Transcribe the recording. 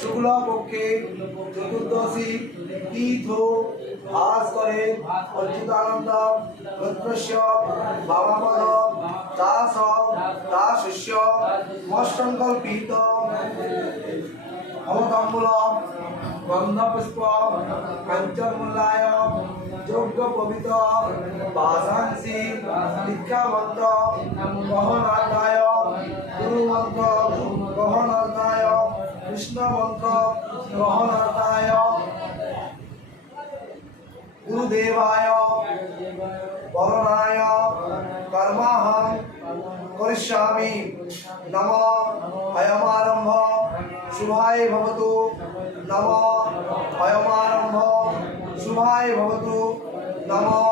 শুক্ল পক্ষে চতুর্দশী তীর্থ আজ করে অচ্যুতানন্দ রুদ্রস্য বাবাপদ দাস দাসস্য মৎসংকল্পিত অবতাম্বুল গন্ধপুষ্প পঞ্চমূলায় যোগ্য পবিত্র বাসাংসি দীক্ষামন্ত্র গহনার্থায় গুরুমন্ত্র গহনার্থায় কৃষ্ণমন্ত্র গহনার্থায় গুরুদেবায় বরণায় কর্মাহং করিষ্যামি নমঃ অয়মারম্ভ শুভায় ভবতু নমঃ অয়মারম্ভ শুভায় ভবতু নমঃ